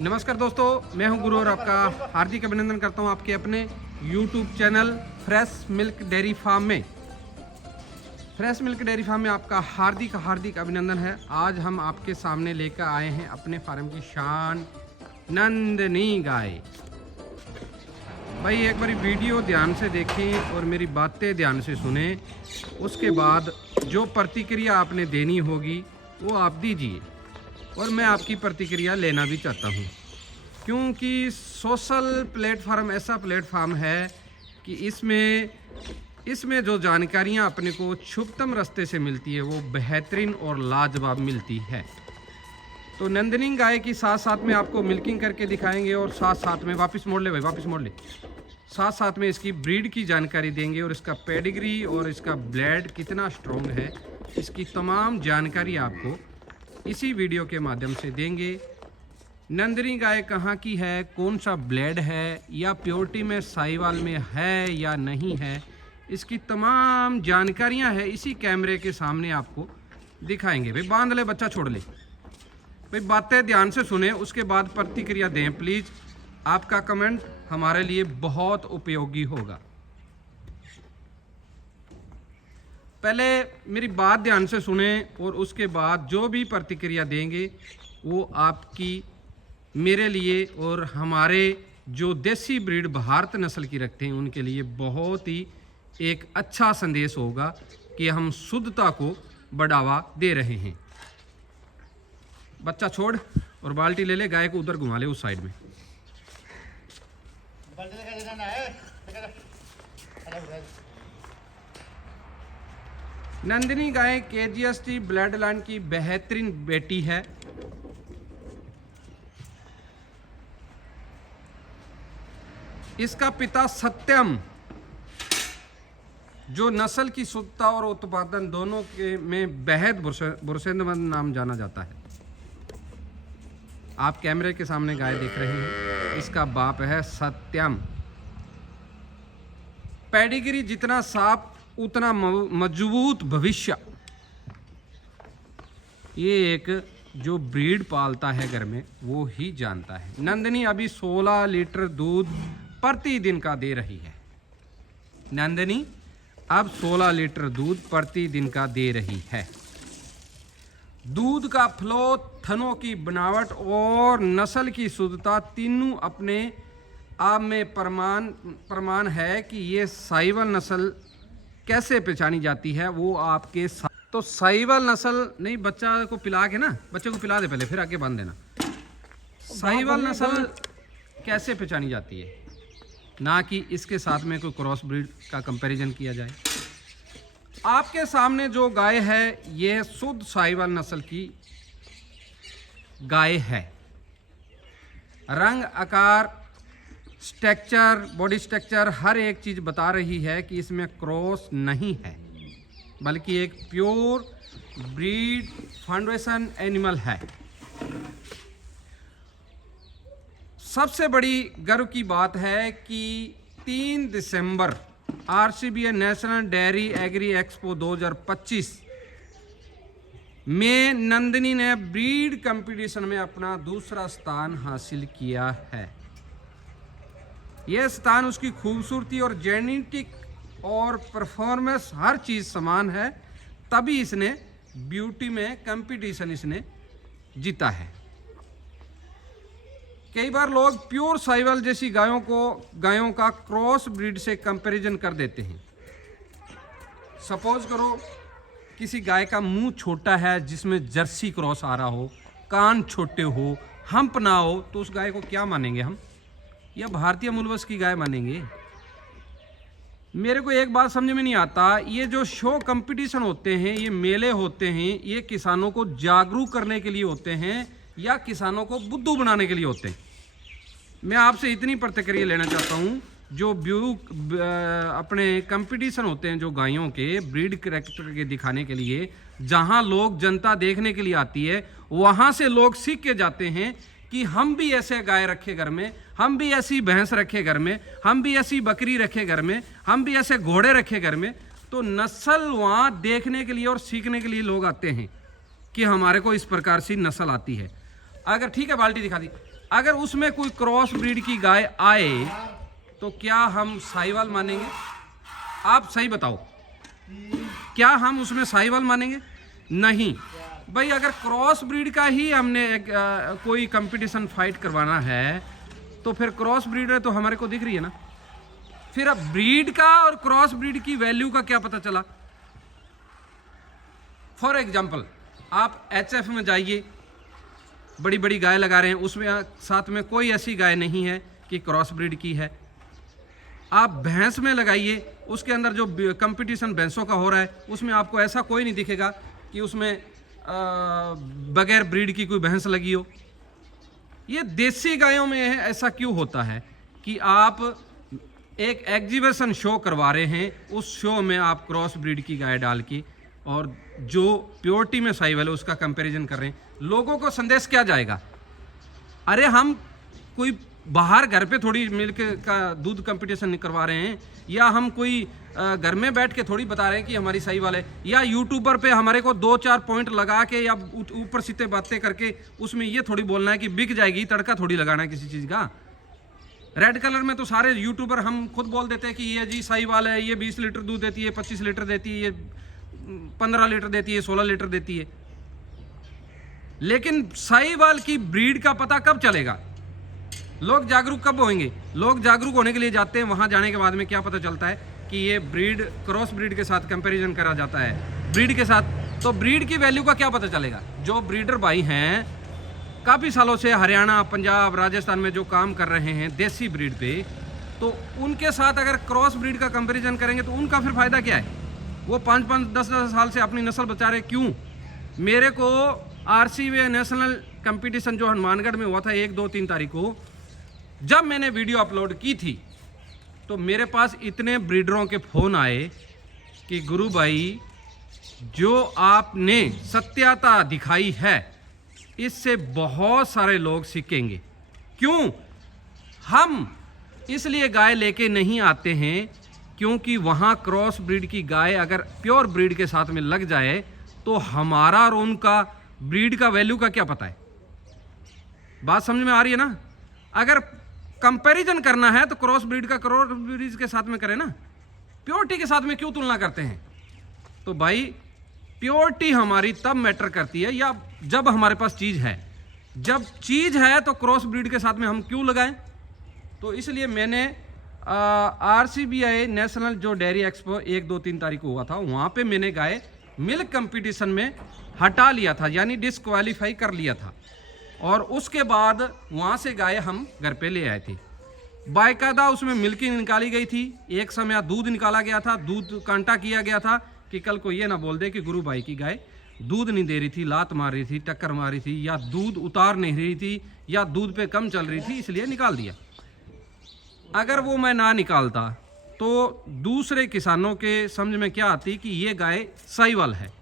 नमस्कार दोस्तों, मैं हूं गुरु और आपका हार्दिक अभिनंदन करता हूं आपके अपने YouTube channel fresh milk dairy farm में। फ्रेश मिल्क डेयरी फार्म में आपका हार्दिक अभिनंदन है। आज हम आपके सामने लेकर आए हैं अपने फार्म की शान नंदिनी गाय। भाई एक बारी वीडियो ध्यान से देखें और मेरी बातें ध्यान से सुने, उसके बाद जो प्रतिक्रिया आपने देनी होगी वो आप दीजिए। और मैं आपकी प्रतिक्रिया लेना भी चाहता हूँ, क्योंकि सोशल प्लेटफार्म ऐसा प्लेटफार्म है कि इसमें जो जानकारियाँ अपने को छुपतम रास्ते से मिलती है वो बेहतरीन और लाजवाब मिलती है। तो नंदिनी गाय की साथ साथ में आपको मिल्किंग करके दिखाएंगे और साथ साथ में वापस मोड़ ले साथ साथ में इसकी ब्रीड की जानकारी देंगे और इसका पेडिग्री और इसका ब्लड कितना स्ट्रॉन्ग है, इसकी तमाम जानकारी आपको इसी वीडियो के माध्यम से देंगे। नंदिनी गाय कहाँ की है, कौन सा ब्लड है, या प्योरिटी में साहिवाल में है या नहीं है, इसकी तमाम जानकारियां है इसी कैमरे के सामने आपको दिखाएंगे। भाई बांध ले, बच्चा छोड़ ले। भाई बातें ध्यान से सुने, उसके बाद प्रतिक्रिया दें प्लीज़। आपका कमेंट हमारे लिए बहुत उपयोगी होगा। पहले मेरी बात ध्यान से सुने और उसके बाद जो भी प्रतिक्रिया देंगे वो आपकी मेरे लिए और हमारे जो देसी ब्रीड भारत नस्ल की रखते हैं उनके लिए बहुत ही एक अच्छा संदेश होगा कि हम शुद्धता को बढ़ावा दे रहे हैं। बच्चा छोड़ और बाल्टी ले ले, गाय को उधर घुमा ले उस साइड में। नंदिनी गाय KGST ब्लड लाइन की बेहतरीन बेटी है। इसका पिता सत्यम जो नस्ल की शुद्धता और उत्पादन दोनों के में बेहद भरोसेमंद नाम जाना जाता है। आप कैमरे के सामने गाय देख रहे हैं, इसका बाप है सत्यम। पेडिग्री जितना साफ उतना मजबूत भविष्य। ये एक जो ब्रीड पालता है घर में वो ही जानता है। नंदिनी अभी 16 लीटर दूध प्रतिदिन का दे रही है। नंदिनी अब 16 लीटर दूध प्रतिदिन का दे रही है। दूध का फ्लो, थनों की बनावट और नस्ल की शुद्धता तीनों अपने आप में प्रमाण है कि ये साहिवाल नस्ल कैसे पहचानी जाती है वो आपके साथ। तो साहिवाल नस्ल नहीं, बच्चा को पिला के ना, बच्चे को पिला दे पहले, फिर आगे बांध देना। साहिवाल नस्ल कैसे पहचानी जाती है, ना कि इसके साथ में कोई क्रॉस ब्रीड का कंपैरिजन किया जाए। आपके सामने जो गाय है ये शुद्ध साहिवाल नस्ल की गाय है। रंग, आकार, स्ट्रक्चर, बॉडी स्ट्रक्चर हर एक चीज बता रही है कि इसमें क्रॉस नहीं है, बल्कि एक प्योर ब्रीड फाउंडेशन एनिमल है। सबसे बड़ी गर्व की बात है कि 3 दिसंबर RCBA national dairy agree expo 2025 में नंदिनी ने ब्रीड कंपटीशन में अपना दूसरा स्थान हासिल किया है। यह स्थान उसकी खूबसूरती और जेनेटिक और परफॉर्मेंस हर चीज़ समान है, तभी इसने ब्यूटी में कंपटीशन इसने जीता है। कई बार लोग प्योर साहिवाल जैसी गायों का क्रॉस ब्रीड से कंपैरिजन कर देते हैं। सपोज करो किसी गाय का मुंह छोटा है जिसमें जर्सी क्रॉस आ रहा हो, कान छोटे हो, हम्प ना हो, तो उस गाय को क्या मानेंगे हम, या भारतीय मूलवंश की गाय मानेंगे? मेरे को एक बात समझ में नहीं आता, ये जो शो कंपटीशन होते हैं, ये मेले होते हैं, ये किसानों को जागरूक करने के लिए होते हैं या किसानों को बुद्धू बनाने के लिए होते हैं? मैं आपसे इतनी प्रतिक्रिया लेना चाहता हूँ। जो अपने कंपटीशन होते हैं जो गायों के ब्रीड कैरेक्टर के दिखाने के लिए, जहाँ लोग जनता देखने के लिए आती है, वहाँ से लोग सीख के जाते हैं कि हम भी ऐसे गाय रखे घर में, हम भी ऐसी भैंस रखे घर में, हम भी ऐसी बकरी रखे घर में, हम भी ऐसे घोड़े रखे घर में। तो नस्ल वहाँ देखने के लिए और सीखने के लिए लोग आते हैं कि हमारे को इस प्रकार से नस्ल आती है। अगर ठीक है, बाल्टी दिखा दी, अगर उसमें कोई क्रॉस ब्रीड की गाय आए तो क्या हम साहिवाल मानेंगे? आप सही बताओ, क्या हम उसमें साहिवाल मानेंगे? नहीं भाई। अगर क्रॉस ब्रीड का ही हमने कोई कंपटीशन फाइट करवाना है तो फिर क्रॉस ब्रीड है तो हमारे को दिख रही है ना। फिर अब ब्रीड का और क्रॉस ब्रीड की वैल्यू का क्या पता चला? फॉर एग्जाम्पल, आप HF में जाइए, बड़ी बड़ी गाय लगा रहे हैं, उसमें साथ में कोई ऐसी गाय नहीं है कि क्रॉस ब्रीड की है। आप भैंस में लगाइए, उसके अंदर जो कंपटीशन भैंसों का हो रहा है उसमें आपको ऐसा कोई नहीं दिखेगा कि उसमें बगैर ब्रीड की कोई भैंस लगी हो। ये देसी गायों में है। ऐसा क्यों होता है कि आप एक एग्जीबिशन शो करवा रहे हैं, उस शो में आप क्रॉस ब्रीड की गाय डाल के और जो प्योरिटी में साहिवाल है उसका कंपैरिजन कर रहे हैं। लोगों को संदेश क्या जाएगा? अरे हम कोई बाहर घर पे थोड़ी मिल्क का दूध कंपटीशन करवा रहे हैं, या हम कोई घर में बैठ के थोड़ी बता रहे हैं कि हमारी साहिवाल है, या यूट्यूबर पे हमारे को 2-4 पॉइंट लगा के या ऊपर सीधे बातें करके उसमें ये थोड़ी बोलना है कि बिक जाएगी, तड़का थोड़ी लगाना है किसी चीज़ का। रेड कलर में तो सारे यूट्यूबर हम खुद बोल देते हैं कि ये जी साहिवाल है, ये 20 लीटर दूध देती है, 25 लीटर देती है, ये 15 लीटर देती है, 16 लीटर देती है। लेकिन साहिवाल की ब्रीड का पता कब चलेगा? लोग जागरूक कब होंगे? लोग जागरूक होने के लिए जाते हैं, वहां जाने के बाद में क्या पता चलता है कि ये ब्रीड क्रॉस ब्रीड के साथ कंपैरिजन करा जाता है ब्रीड के साथ। तो ब्रीड की वैल्यू का क्या पता चलेगा? जो ब्रीडर भाई हैं काफ़ी सालों से हरियाणा, पंजाब, राजस्थान में जो काम कर रहे हैं देसी ब्रीड पे, तो उनके साथ अगर क्रॉस ब्रीड का कंपैरिजन करेंगे तो उनका फिर फ़ायदा क्या है? वो 5-5, 10-10 साल से अपनी नस्ल बचा रहे, क्यों? मेरे को RCV नेशनल कंपटीशन जो हनुमानगढ़ में हुआ था 1, 2, 3 तारीख को, जब मैंने वीडियो अपलोड की थी तो मेरे पास इतने ब्रीडरों के फ़ोन आए कि गुरु भाई जो आपने सत्यता दिखाई है इससे बहुत सारे लोग सीखेंगे। क्यों? हम इसलिए गाय लेके नहीं आते हैं क्योंकि वहाँ क्रॉस ब्रीड की गाय अगर प्योर ब्रीड के साथ में लग जाए तो हमारा और उनका ब्रीड का वैल्यू का क्या पता है? बात समझ में आ रही है ना? अगर कंपैरिजन करना है तो क्रॉस ब्रीड का क्रॉस ब्रीड के साथ में करें ना, प्योरिटी के साथ में क्यों तुलना करते हैं? तो भाई प्योरिटी हमारी तब मैटर करती है या जब हमारे पास चीज़ है। जब चीज़ है तो क्रॉस ब्रीड के साथ में हम क्यों लगाएं? तो इसलिए मैंने RCBI नेशनल जो डेयरी एक्सपो 1, 2, 3 तारीख को हुआ था, वहाँ पे मैंने गाय मिल्क कंपटीशन में हटा लिया था, यानी डिस्क्वालीफाई कर लिया था। और उसके बाद वहाँ से गाय हम घर पे ले आए थे। बाकायदा उसमें मिल्की निकाली गई थी, एक समय दूध निकाला गया था, दूध कांटा किया गया था कि कल को ये ना बोल दे कि गुरु भाई की गाय दूध नहीं दे रही थी, लात मार रही थी, टक्कर मार रही थी, या दूध उतार नहीं रही थी, या दूध पे कम चल रही थी, इसलिए निकाल दिया। अगर वो मैं ना निकालता तो दूसरे किसानों के समझ में क्या आती कि ये गाय साहिवाल है।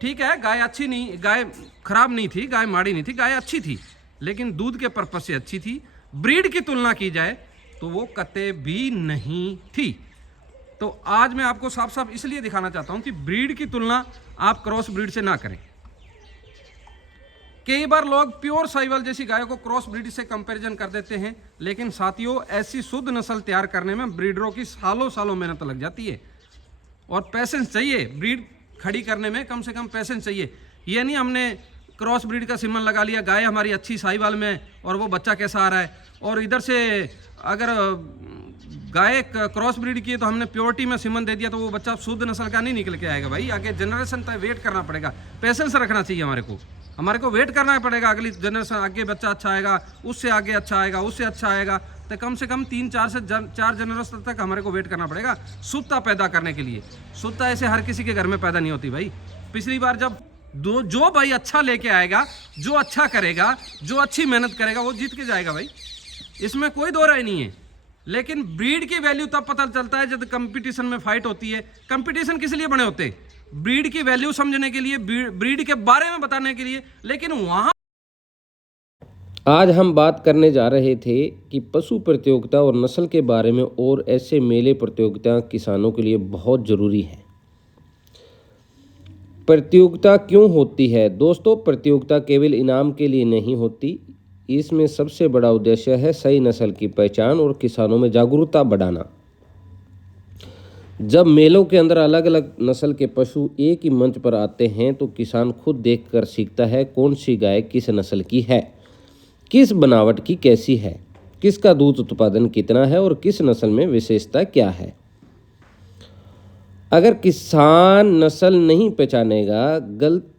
ठीक है, गाय अच्छी नहीं, गाय खराब नहीं थी, गाय माड़ी नहीं थी, गाय अच्छी थी, लेकिन दूध के पर्पज से अच्छी थी। ब्रीड की तुलना की जाए तो वो कतई भी नहीं थी। तो आज मैं आपको साफ साफ इसलिए दिखाना चाहता हूं कि ब्रीड की तुलना आप क्रॉस ब्रीड से ना करें। कई बार लोग प्योर साहिवाल जैसी गायों को क्रॉस ब्रीड से कंपैरिजन कर देते हैं, लेकिन साथियों ऐसी शुद्ध नस्ल तैयार करने में ब्रीडरों की सालों सालों मेहनत लग जाती है और पैसेंस चाहिए। ब्रीड खड़ी करने में कम से कम पैसेंस चाहिए। ये नहीं हमने क्रॉस ब्रीड का सिमन लगा लिया, गाय हमारी अच्छी साहिवाल में, और वो बच्चा कैसा आ रहा है, और इधर से अगर गाय क्रॉस ब्रीड की है तो हमने प्योरिटी में सिमन दे दिया तो वो बच्चा शुद्ध नस्ल का नहीं निकल के आएगा। भाई आगे जनरेशन तक वेट करना पड़ेगा, पैसेंस रखना चाहिए हमारे को वेट करना पड़ेगा। अगली जनरेशन आगे बच्चा अच्छा आएगा, उससे आगे अच्छा आएगा, उससे अच्छा आएगा, तो कम से कम 3-4 से 4 जनरेशन तक हमारे को वेट करना पड़ेगा शुद्धता पैदा करने के लिए। शुद्धता ऐसे हर किसी के घर में पैदा नहीं होती भाई। पिछली बार जब जो भाई अच्छा लेके आएगा, जो अच्छा करेगा, जो अच्छी मेहनत करेगा, वो जीत के जाएगा भाई, इसमें कोई दो राय नहीं है। लेकिन ब्रीड की वैल्यू तब पता चलता है जब कंपटीशन में फाइट होती है। कंपटीशन किस लिए बने होते हैं? ब्रीड की वैल्यू समझने के लिए, ब्रीड के बारे में बताने के लिए। लेकिन वहां आज हम बात करने जा रहे थे कि पशु प्रतियोगिता और नस्ल के बारे में, और ऐसे मेले प्रतियोगिता किसानों के लिए बहुत ज़रूरी है। प्रतियोगिता क्यों होती है? दोस्तों, प्रतियोगिता केवल इनाम के लिए नहीं होती, इसमें सबसे बड़ा उद्देश्य है सही नस्ल की पहचान और किसानों में जागरूकता बढ़ाना। जब मेलों के अंदर अलग अलग नस्ल के पशु एक ही मंच पर आते हैं तो किसान खुद देखकर सीखता है कौन सी गाय किस नस्ल की है, किस बनावट की कैसी है, किसका दूध उत्पादन कितना है और किस नस्ल में विशेषता क्या है। अगर किसान नस्ल नहीं पहचानेगा, गलत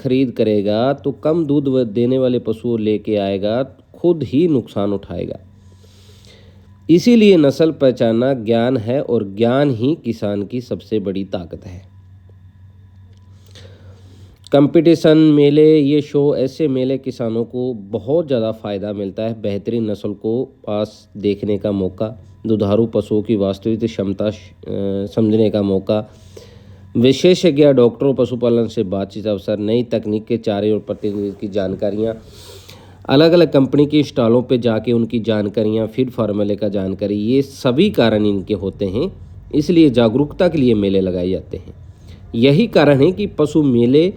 खरीद करेगा तो कम दूध देने वाले पशुओं लेके आएगा, खुद ही नुकसान उठाएगा। इसीलिए नस्ल पहचानना ज्ञान है और ज्ञान ही किसान की सबसे बड़ी ताकत है। कंपटीशन मेले, ये शो, ऐसे मेले किसानों को बहुत ज़्यादा फ़ायदा मिलता है। बेहतरीन नस्ल को पास देखने का मौका, दुधारू पशुओं की वास्तविक क्षमता समझने का मौका, विशेषज्ञ डॉक्टरों, पशुपालन से बातचीत अवसर, नई तकनीक के चारे और प्रतिनिधि की जानकारियाँ, अलग अलग कंपनी के स्टॉलों पे जाके उनकी जानकारियाँ, फीड फार्मूले का जानकारी, ये सभी कारण इनके होते हैं। इसलिए जागरूकता के लिए मेले लगाए जाते हैं। यही कारण है कि पशु मेले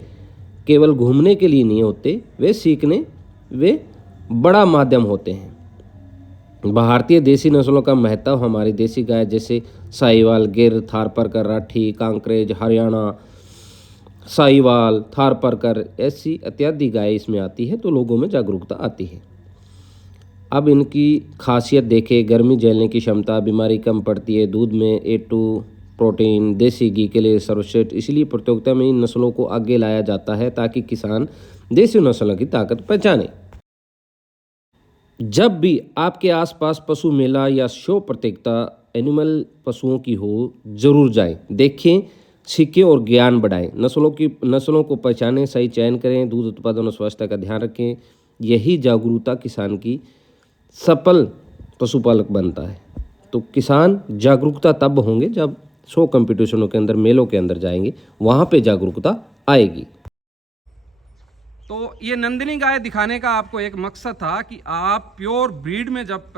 केवल घूमने के लिए नहीं होते, वे सीखने, वे बड़ा माध्यम होते हैं। भारतीय देसी नस्लों का महत्व, हमारी देसी गाय जैसे साहिवाल, गिर, थारपारकर, राठी, कांकरेज, हरियाणा साहिवाल, थारपारकर, ऐसी इत्यादि गाय इसमें आती है तो लोगों में जागरूकता आती है। अब इनकी खासियत देखें, गर्मी झेलने की क्षमता, बीमारी कम पड़ती है, दूध में A2 प्रोटीन, देसी घी के लिए सर्वश्रेष्ठ। इसलिए प्रतियोगिता में इन नस्लों को आगे लाया जाता है ताकि किसान देसी नस्लों की ताकत पहचाने। जब भी आपके आसपास पशु मेला या शो प्रतियोगिता एनिमल पशुओं की हो, जरूर जाएं, देखें, सीखें और ज्ञान बढ़ाएं। नस्लों को पहचानें, सही चयन करें, दूध उत्पादन और स्वास्थ्य का ध्यान रखें। यही जागरूकता किसान की सफल पशुपालक बनता है। तो किसान जागरूकता तब होंगे जब शो कंपटीशनों के अंदर, मेलों के अंदर जाएंगे, वहाँ पे जागरूकता आएगी। तो ये नंदिनी गाय दिखाने का आपको एक मकसद था कि आप प्योर ब्रीड में जब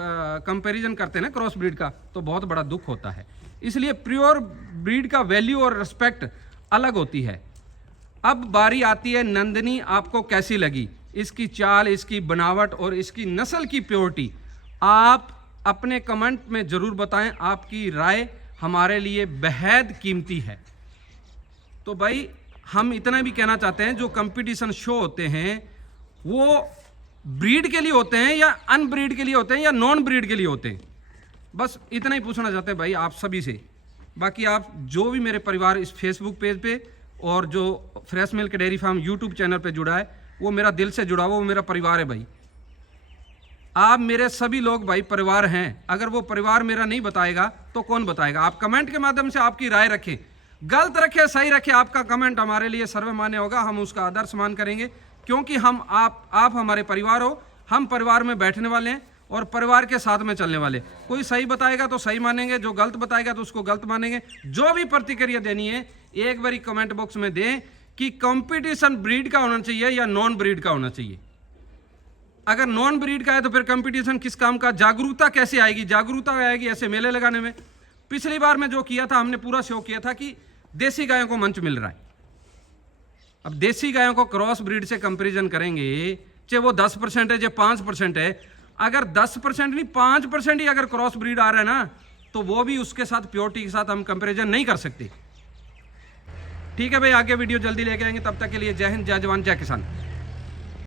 कंपैरिजन करते हैं ना क्रॉस ब्रीड का, तो बहुत बड़ा दुख होता है। इसलिए प्योर ब्रीड का वैल्यू और रिस्पेक्ट अलग होती है। अब बारी आती है नंदिनी आपको कैसी लगी, इसकी चाल, इसकी बनावट और इसकी नस्ल की प्योरिटी। आप अपने कमेंट में ज़रूर बताएं, आपकी राय हमारे लिए बेहद कीमती है। तो भाई हम इतना भी कहना चाहते हैं, जो कंपटीशन शो होते हैं वो ब्रीड के लिए होते हैं या अनब्रीड के लिए होते हैं या नॉन ब्रीड के लिए होते हैं, बस इतना ही पूछना चाहते हैं भाई आप सभी से। बाकी आप जो भी मेरे परिवार इस फेसबुक पेज पे और जो fresh milk dairy farm YouTube channel पे जुड़ा है, वो मेरा दिल से जुड़ा हुआ, वो मेरा परिवार है भाई। आप मेरे सभी लोग भाई परिवार हैं। अगर वो परिवार मेरा नहीं बताएगा तो कौन बताएगा। आप कमेंट के माध्यम से आपकी राय रखें, गलत रखे सही रखे, आपका कमेंट हमारे लिए सर्वमान्य होगा, हम उसका आदर सम्मान करेंगे, क्योंकि हम आप हमारे परिवार हो, हम परिवार में बैठने वाले हैं और परिवार के साथ में चलने वाले। कोई सही बताएगा तो सही मानेंगे, जो गलत बताएगा तो उसको गलत मानेंगे। जो भी प्रतिक्रिया देनी है एक बारी कमेंट बॉक्स में दें कि कंपटीशन ब्रीड का होना चाहिए या नॉन ब्रीड का होना चाहिए। अगर नॉन ब्रीड का है तो फिर कंपटीशन किस काम का, जागरूकता कैसे आएगी? जागरूकता आएगी ऐसे मेले लगाने में। पिछली बार में जो किया था, हमने पूरा शो किया था कि देसी गायों को मंच मिल रहा है। अब देसी गायों को क्रॉस ब्रीड से कंपैरिजन करेंगे, चाहे वो 10% है चाहे 5% है, अगर 10% नहीं 5% ही अगर क्रॉस ब्रीड आ रहा है ना, तो वो भी उसके साथ प्योरिटी के साथ हम कंपैरिजन नहीं कर सकते। ठीक है भाई, आगे वीडियो जल्दी लेके आएंगे, तब तक के लिए जय हिंद, जय जवान, जय किसान।